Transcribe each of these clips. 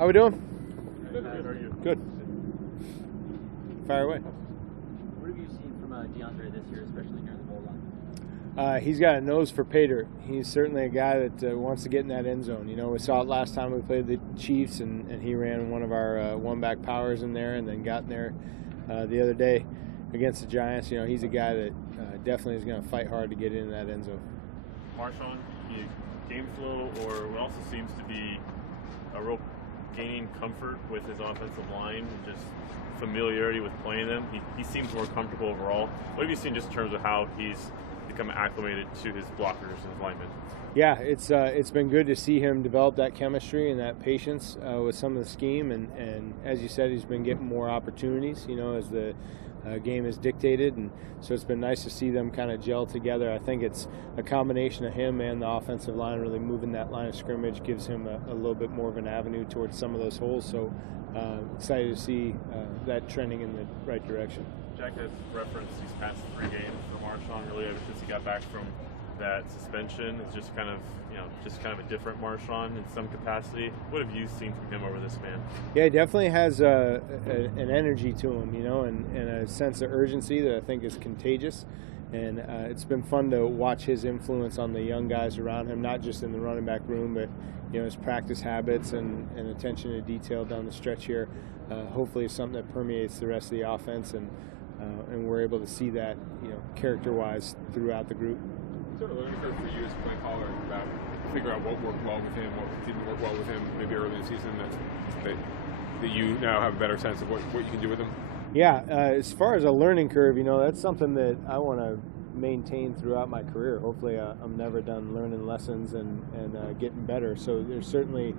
How we doing? Good. How are you? Good. Fire away. What have you seen from DeAndre this year, especially near the goal line? He's got a nose for pay dirt. He's certainly a guy that wants to get in that end zone. You know, we saw it last time we played the Chiefs, and he ran one of our one-back powers in there and then got in there the other day against the Giants. You know, he's a guy that definitely is going to fight hard to get into that end zone. Marshawn, game flow, or what also seems to be a real gaining comfort with his offensive line, and just familiarity with playing them. He seems more comfortable overall. What have you seen just in terms of how he's become acclimated to his blockers and his linemen? Yeah, it's been good to see him develop that chemistry and that patience with some of the scheme, and as you said, he's been getting more opportunities, you know, as the game is dictated, and so it's been nice to see them kind of gel together. I think it's a combination of him and the offensive line really moving that line of scrimmage, gives him a little bit more of an avenue towards some of those holes, so excited to see that trending in the right direction. Jack has referenced these past 3 games for Marshawn, really ever since he got back from that suspension. It's just kind of, a different Marshawn in some capacity. What have you seen from him over this span? Yeah, he definitely has an energy to him, you know, and a sense of urgency that I think is contagious. And it's been fun to watch his influence on the young guys around him, not just in the running back room, but, you know, his practice habits and attention to detail down the stretch here. Hopefully it's something that permeates the rest of the offense, and we're able to see that, you know, character-wise throughout the group. Sort of learning curve for you as a play caller about figure out what worked well with him, what didn't work well with him, maybe early in the season, that you now have a better sense of what you can do with him? Yeah, as far as a learning curve, you know, that's something that I want to maintain throughout my career. Hopefully I'm never done learning lessons and getting better. So there's certainly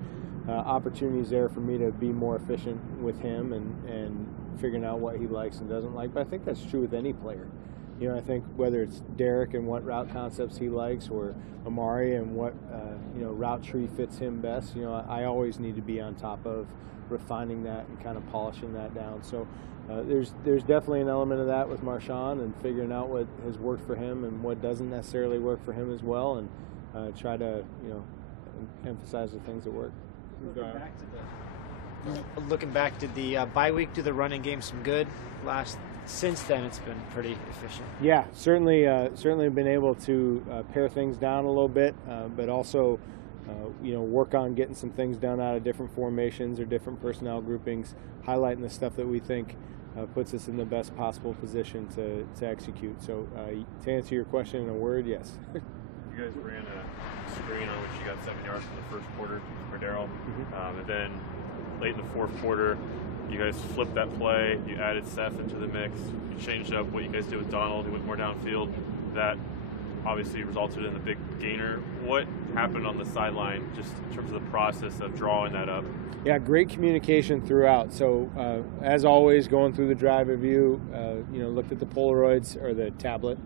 opportunities there for me to be more efficient with him and figuring out what he likes and doesn't like. But I think that's true with any player. You know, I think whether it's Derek and what route concepts he likes, or Amari and what route tree fits him best, you know, I always need to be on top of refining that and kind of polishing that down. So there's definitely an element of that with Marshawn, and figuring out what has worked for him and what doesn't necessarily work for him as well, and try to, you know, emphasize the things that work. Looking back, did the bye week do the running game some good? Since then, it's been pretty efficient. Yeah, certainly been able to pare things down a little bit, but also, work on getting some things done out of different formations or different personnel groupings, highlighting the stuff that we think puts us in the best possible position to execute. So to answer your question in a word, yes. You guys ran a screen on which you got 7 yards in the first quarter for Darryl, and then late in the fourth quarter, you guys flipped that play. You added Seth into the mix. You changed up what you guys did with Donald. He went more downfield. That obviously resulted in the big gainer. What happened on the sideline just in terms of the process of drawing that up? Yeah, great communication throughout. So as always, going through the drive review, looked at the Polaroids, or the tablet.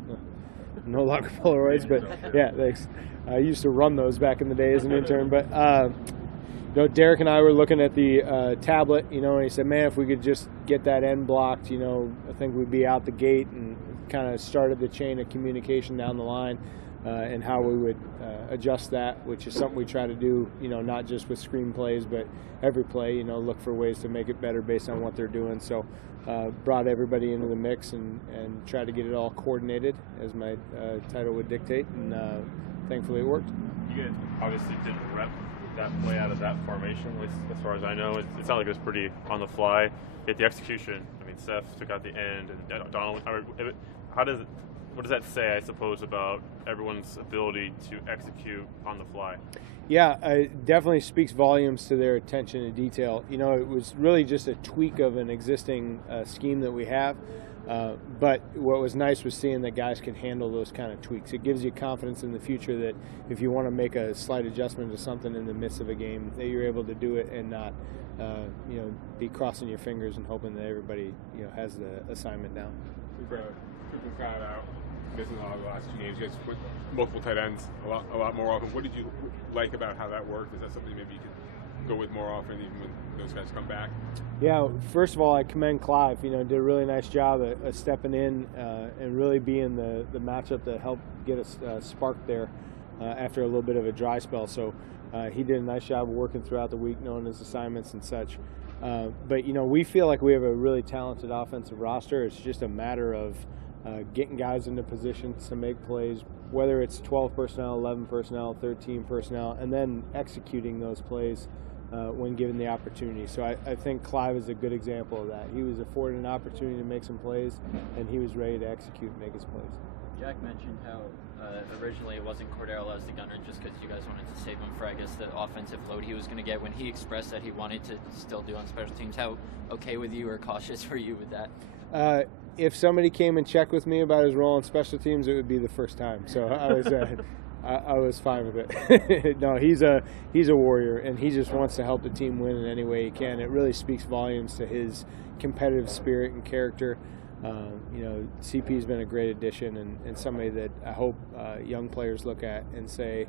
No longer Polaroids, but yeah, thanks. I used to run those back in the day as an intern. But Derek and I were looking at the tablet, and he said, man, if we could just get that end blocked, I think we'd be out the gate, and kind of started the chain of communication down the line, and how we would adjust that, which is something we try to do, not just with screenplays, but every play, look for ways to make it better based on what they're doing. So brought everybody into the mix and tried to get it all coordinated, as my title would dictate, and thankfully it worked. You guys obviously didn't rep that play out of that formation, at least as far as I know. It sounded like it was pretty on the fly. Yet the execution, I mean, Seth took out the end, and Donald. What does that say, I suppose, about everyone's ability to execute on the fly? Yeah, it definitely speaks volumes to their attention to detail. It was really just a tweak of an existing scheme that we have. But what was nice was seeing that guys can handle those kind of tweaks. It gives you confidence in the future that if you want to make a slight adjustment to something in the midst of a game, that you're able to do it and not, be crossing your fingers and hoping that everybody, has the assignment down. We've took Todd out, missing all the last 2 games. You guys put multiple tight ends a lot more often. What did you like about how that worked? Is that something maybe you could go with more often, even when those guys come back? Yeah, first of all, I commend Clive. Did a really nice job of stepping in and really being the matchup that helped get us sparked there. after a little bit of a dry spell. So he did a nice job of working throughout the week, knowing his assignments and such. But, we feel like we have a really talented offensive roster. It's just a matter of getting guys into positions to make plays, whether it's 12 personnel, 11 personnel, 13 personnel, and then executing those plays when given the opportunity. So I think Clive is a good example of that. He was afforded an opportunity to make some plays, and he was ready to execute and make his plays. Jack mentioned how originally it wasn't Cordero as the gunner just because you guys wanted to save him for, I guess, the offensive load he was going to get. When he expressed that he wanted to still do on special teams, how okay with you or cautious were you with that? If somebody came and checked with me about his role on special teams, it would be the first time. So I was fine with it. No, he's a warrior, and he just wants to help the team win in any way he can. It really speaks volumes to his competitive spirit and character. CP's been a great addition and somebody that I hope young players look at and say,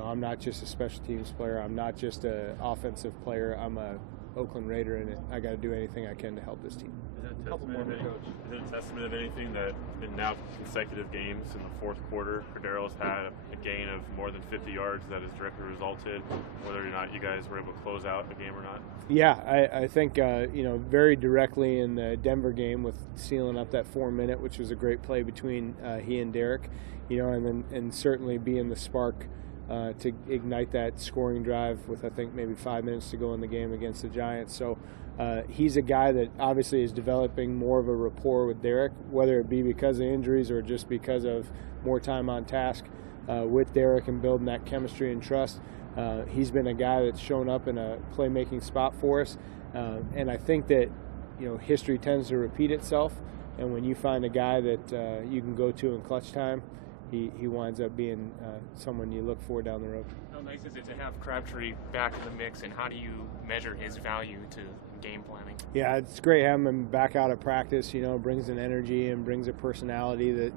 I'm not just a special teams player. I'm not just an offensive player. I'm a Oakland Raider, and I got to do anything I can to help this team. Is it a testament of anything that in now consecutive games in the fourth quarter, Cordero's had a gain of more than 50 yards that has directly resulted, whether or not you guys were able to close out a game or not? Yeah, I think, very directly in the Denver game with sealing up that 4-minute, which was a great play between he and Derek, and certainly being the spark to ignite that scoring drive with, I think, maybe 5 minutes to go in the game against the Giants. So he's a guy that obviously is developing more of a rapport with Derek, whether it be because of injuries or just because of more time on task with Derek and building that chemistry and trust. He's been a guy that's shown up in a playmaking spot for us. And I think that, history tends to repeat itself. And when you find a guy that you can go to in clutch time, he winds up being someone you look for down the road. How nice is it to have Crabtree back in the mix, and how do you measure his value to game planning? Yeah, it's great having him back out at practice. Brings an energy and brings a personality that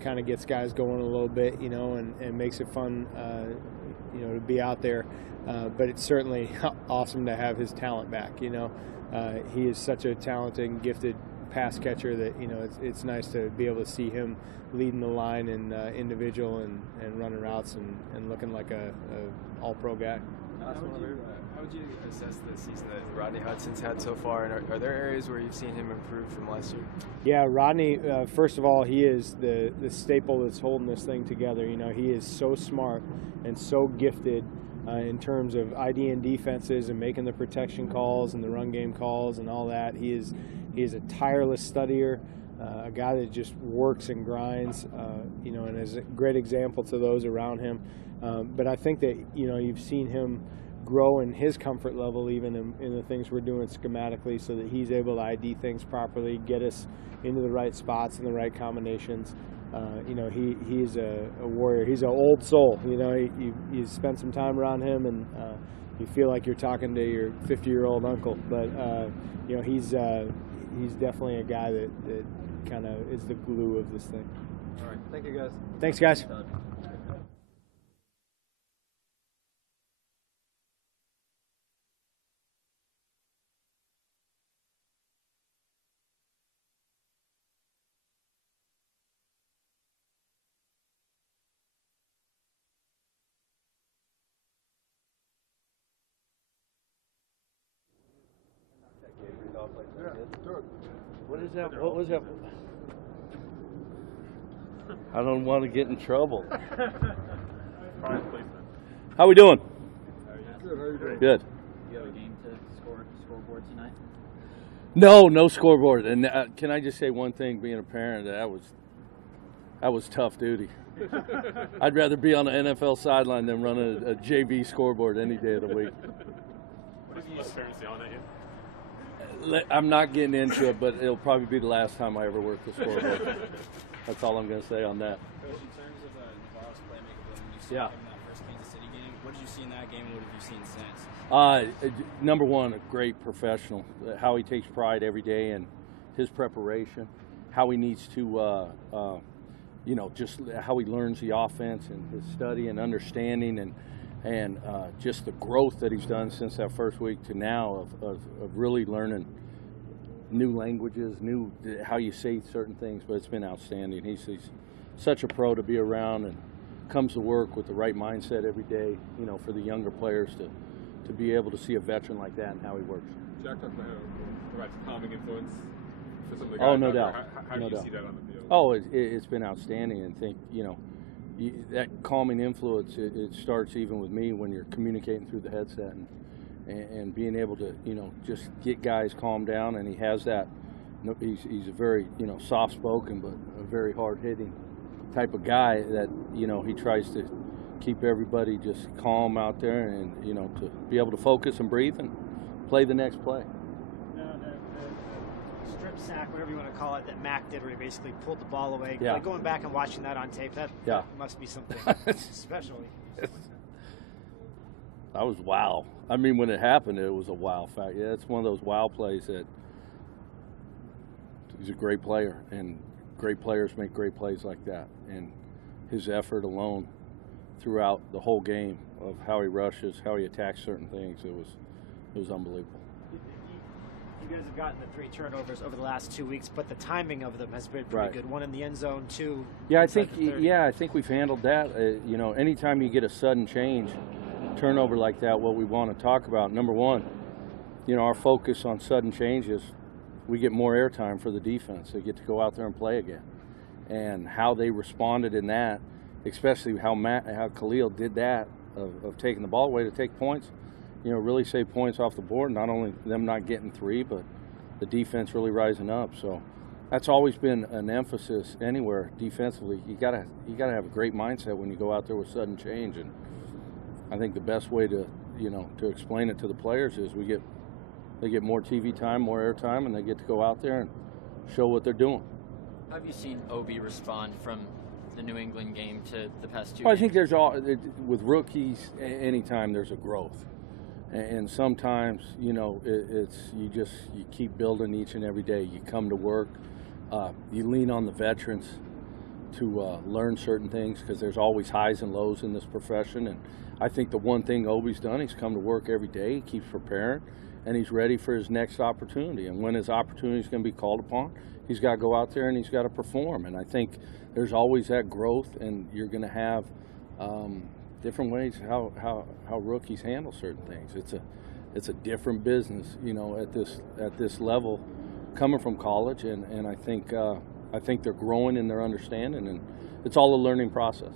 kind of gets guys going a little bit, and makes it fun, to be out there. But it's certainly awesome to have his talent back. He is such a talented and gifted pass catcher that it's nice to be able to see him leading the line in individual and running routes and looking like a all-pro guy. How would you assess the season that Rodney Hudson's had so far, and are there areas where you've seen him improve from last year? Yeah, Rodney, first of all, he is the staple that's holding this thing together. He is so smart and so gifted in terms of IDing defenses and making the protection calls and the run game calls and all that. He is a tireless studier, a guy that just works and grinds, and is a great example to those around him. But I think that, you've seen him grow in his comfort level even in the things we're doing schematically so that he's able to ID things properly, get us into the right spots and the right combinations. He's a warrior. He's an old soul. You spend some time around him and you feel like you're talking to your 50-year-old uncle. But, he's definitely a guy that kind of is the glue of this thing. All right. Thank you, guys. Thanks, guys. Todd. What is that? What was that? I don't want to get in trouble. How we doing? Good. How are you doing? Good. You have a game to scoreboard tonight? No scoreboard. And can I just say one thing? Being a parent, that was tough duty. I'd rather be on an NFL sideline than run a JV scoreboard any day of the week. What have you used parents yelling at you? I'm not getting into it, but it'll probably be the last time I ever work the scoreboard. That's all I'm going to say on that. Coach, in terms of Navarro's playmaker, when you saw him in that first Kansas City game, what did you see in that game, and what have you seen since? Number one, a great professional. How he takes pride every day in his preparation, how he needs to, just how he learns the offense and his study and understanding and just the growth that he's done since that first week to now of really learning new languages, how you say certain things, but it's been outstanding. He's such a pro to be around, and comes to work with the right mindset every day, you know, for the younger players to be able to see a veteran like that and how he works. Jack talked about how it provides a calming influence for some of the guys. Oh, no doubt. How no do you doubt. see that on the field? Oh, it's been outstanding, and think, you know, that calming influence, it starts even with me when you're communicating through the headset and being able to, you know, just get guys calmed down. And he has that. He's a very, you know, soft-spoken but a very hard-hitting type of guy that, you know, he tries to keep everybody just calm out there and, you know, to be able to focus and breathe and play the next play. The strip sack, whatever you want to call it, that Mac did, where he basically pulled the ball away. Yeah. Like going back and watching that on tape, that must be something special. That was wow. I mean, when it happened, it was a wow fact. Yeah, it's one of those wow plays that he's a great player, and great players make great plays like that. And his effort alone throughout the whole game of how he rushes, how he attacks certain things, it was unbelievable. You guys have gotten the 3 turnovers over the last 2 weeks, but the timing of them has been pretty Right. good. One in the end zone, 2. Yeah, I inside think the 30. I think we've handled that. You know, anytime you get a sudden change, turnover like that, what we want to talk about, number one, you know, our focus on sudden changes, we get more airtime for the defense. They get to go out there and play again, and how they responded in that, especially how Khalil did that of taking the ball away to take points. You know, really save points off the board. Not only them not getting 3, but the defense really rising up. So that's always been an emphasis anywhere defensively. You gotta have a great mindset when you go out there with sudden change. And I think the best way to explain it to the players is they get more TV time, more air time, and they get to go out there and show what they're doing. How have you seen Obi respond from the New England game to the past 2 Well, I games? think with rookies, anytime there's a growth. And sometimes, you know, you keep building each and every day. You come to work, you lean on the veterans to learn certain things, because there's always highs and lows in this profession. And I think the one thing Obi's done, he's come to work every day, he keeps preparing, and he's ready for his next opportunity. And when his opportunity is going to be called upon, he's got to go out there and he's got to perform. And I think there's always that growth, and you're going to have different ways how rookies handle certain things. It's a different business, you know, at this level, coming from college, and I think they're growing in their understanding, and it's all a learning process.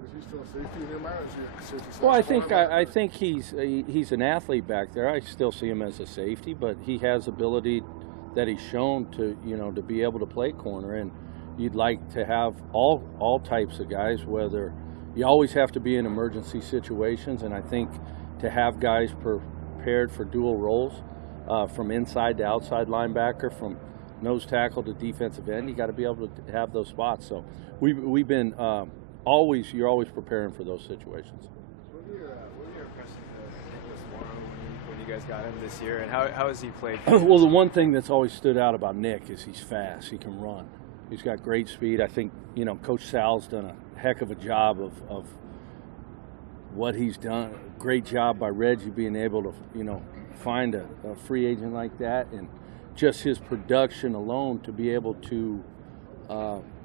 Is he still a safety in your mind? Is he a consistent Well, I slot? think he's an athlete back there. I still see him as a safety, but he has ability that he's shown to be able to play corner, and you'd like to have all types of guys. Whether you always have to be in emergency situations, and I think to have guys prepared for dual roles, from inside to outside linebacker, from nose tackle to defensive end, you got to be able to have those spots. So we've been you're always preparing for those situations. What were your impressions of Nicholas Morrow when you guys got him this year, and how has he played? Well, the one thing that's always stood out about Nick is he's fast. He can run. He's got great speed. I think, you know, Coach Sal's done a heck of a job of what he's done. Great job by Reggie being able to, you know, find a free agent like that, and just his production alone to be able to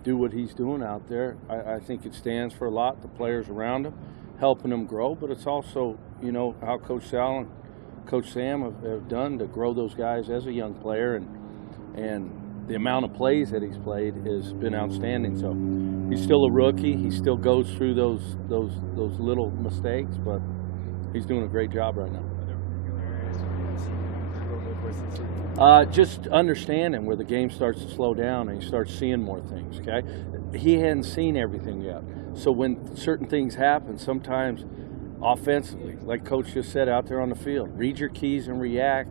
do what he's doing out there. I think it stands for a lot. The players around him, helping him grow, but it's also, you know, how Coach Sal and Coach Sam have done to grow those guys as a young player, and the amount of plays that he's played has been outstanding. So he's still a rookie. He still goes through those little mistakes, but he's doing a great job right now. Just understanding where the game starts to slow down and he starts seeing more things, okay? He hadn't seen everything yet. So when certain things happen, sometimes offensively, like Coach just said out there on the field, read your keys and react.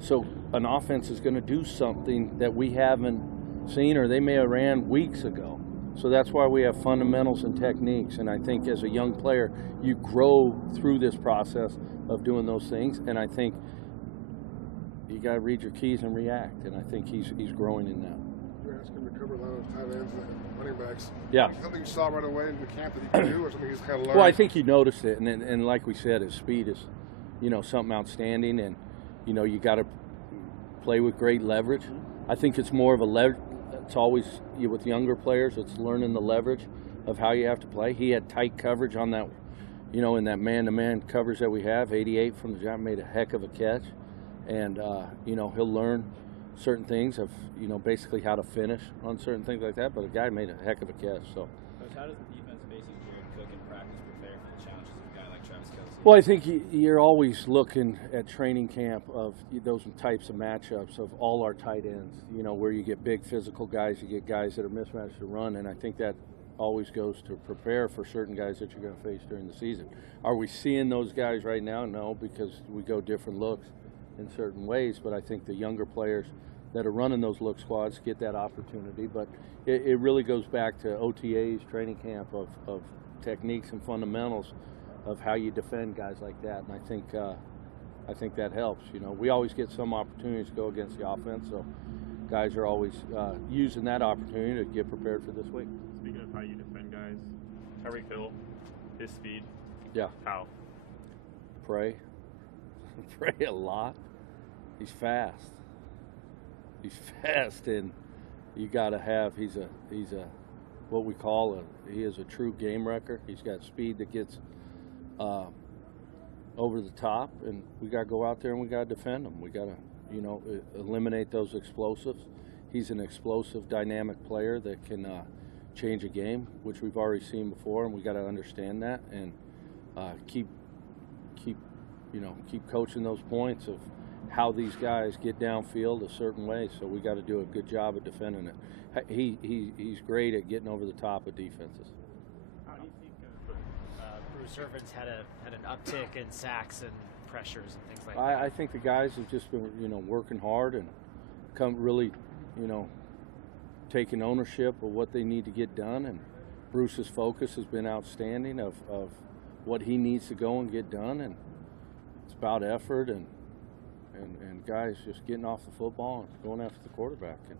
So an offense is going to do something that we haven't seen, or they may have ran weeks ago. So that's why we have fundamentals and techniques. And I think as a young player, you grow through this process of doing those things. And I think you got to read your keys and react. And I think he's growing in that. You're asking him to cover a lot of tight ends and running backs. Yeah. Something you saw right away in the camp that he could do, or something he's kind of learned? Well, I think you noticed it. And like we said, his speed is, you know, something outstanding. And, you know, you got to play with great leverage. I think it's more of a leverage. It's always with younger players, it's learning the leverage of how you have to play. He had tight coverage on that, you know, in that man-to-man coverage that we have. 88 from the jump, made a heck of a catch, and you know, he'll learn certain things of, you know, basically how to finish on certain things like that. But a guy made a heck of a catch. So. Coach, how does the defense facing Jared Cook in practice prepare for the challenges of a guy like Travis Kelce? Well, I think you're always looking at training camp of those types of matchups of all our tight ends, you know, where you get big physical guys, you get guys that are mismatched to run, and I think that always goes to prepare for certain guys that you're going to face during the season. Are we seeing those guys right now? No, because we go different looks in certain ways, but I think the younger players that are running those look squads get that opportunity. But it really goes back to OTA's training camp of techniques and fundamentals of how you defend guys like that, and I think that helps. You know, we always get some opportunities to go against the offense, so guys are always using that opportunity to get prepared for this week. Speaking of how you defend guys, Tyreek Hill, his speed. Yeah. How? Pray. Pray a lot. He's fast. He's fast, and you got to have. He's a what we call he is a true game wrecker. He's got speed that gets over the top, and we got to go out there and we got to defend him. We got to, you know, eliminate those explosives. He's an explosive, dynamic player that can change a game, which we've already seen before, and we got to understand that and keep coaching those points of how these guys get downfield a certain way. So we got to do a good job of defending it. He's great at getting over the top of defenses. How do you think Bruce Irvin's had an uptick in sacks and pressures and things like that? I think the guys have just been, you know, working hard and come really, you know, taking ownership of what they need to get done. And Bruce's focus has been outstanding of what he needs to go and get done. And it's about effort and guys just getting off the football and going after the quarterback. And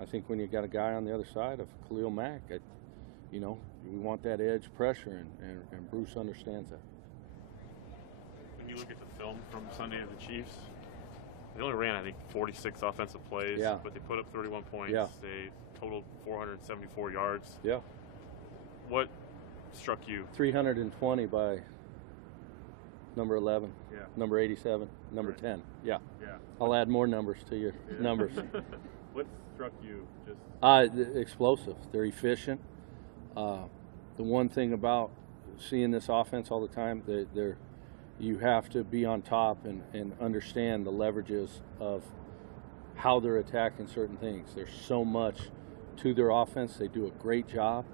I think when you got a guy on the other side of Khalil Mack, you know, we want that edge pressure, and Bruce understands that. When you look at the film from Sunday of the Chiefs, they only ran, I think, 46 offensive plays, yeah, but they put up 31 points. Yeah. They totaled 474 yards. Yeah. What struck you? 320 by number 11, yeah, number 87, number right, 10. Yeah. Yeah. I'll add more numbers to your numbers. What struck you? Just explosive. They're efficient. The one thing about seeing this offense all the time, you have to be on top and understand the leverages of how they're attacking certain things. There's so much to their offense. They do a great job.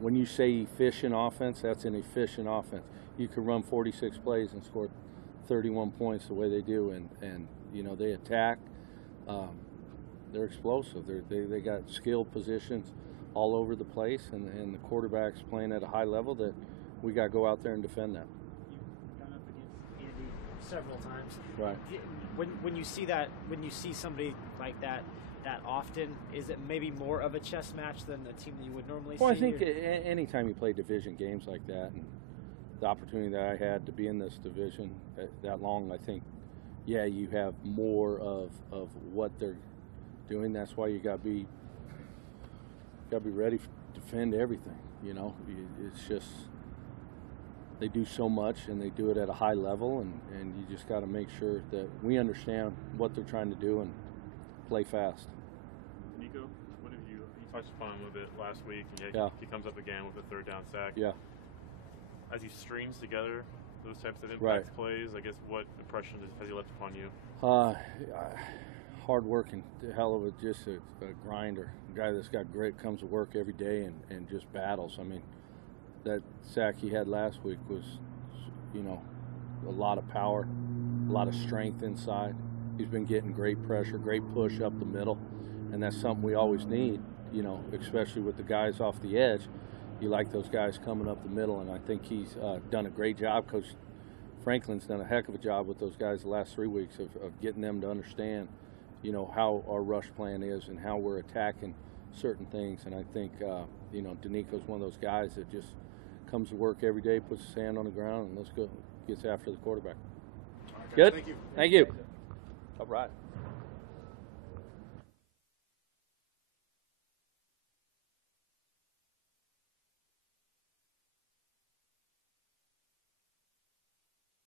When you say efficient offense, that's an efficient offense. You can run 46 plays and score 31 points the way they do, and you know, they attack. They're explosive. They got skilled positions all over the place, and the quarterback's playing at a high level that we got to go out there and defend that. You've gone up against Andy several times. Right. When you see somebody like that often, is it maybe more of a chess match than a team that you would normally see? Well, I think anytime you play division games like that, and the opportunity that I had to be in this division that long, I think, yeah, you have more of what they're doing. That's why you got to be ready to defend everything. You know, it's just they do so much and they do it at a high level, and you just got to make sure that we understand what they're trying to do and play fast. Nico, what have you touched upon a little bit last week, and yeah, he comes up again with a third down sack. Yeah. As he strings together those types of impact right, plays, I guess what impression has he left upon you? Hard working, hell of just a grinder, a guy that's got grit, comes to work every day and just battles. I mean, that sack he had last week was, you know, a lot of power, a lot of strength inside. He's been getting great pressure, great push up the middle, and that's something we always need, you know, especially with the guys off the edge. You like those guys coming up the middle, and I think he's done a great job. Coach Franklin's done a heck of a job with those guys the last 3 weeks of getting them to understand, you know, how our rush plan is and how we're attacking certain things. And I think, you know, Danico's one of those guys that just comes to work every day, puts his hand on the ground, and gets after the quarterback. Okay, Good? thank you. Thank you. All right.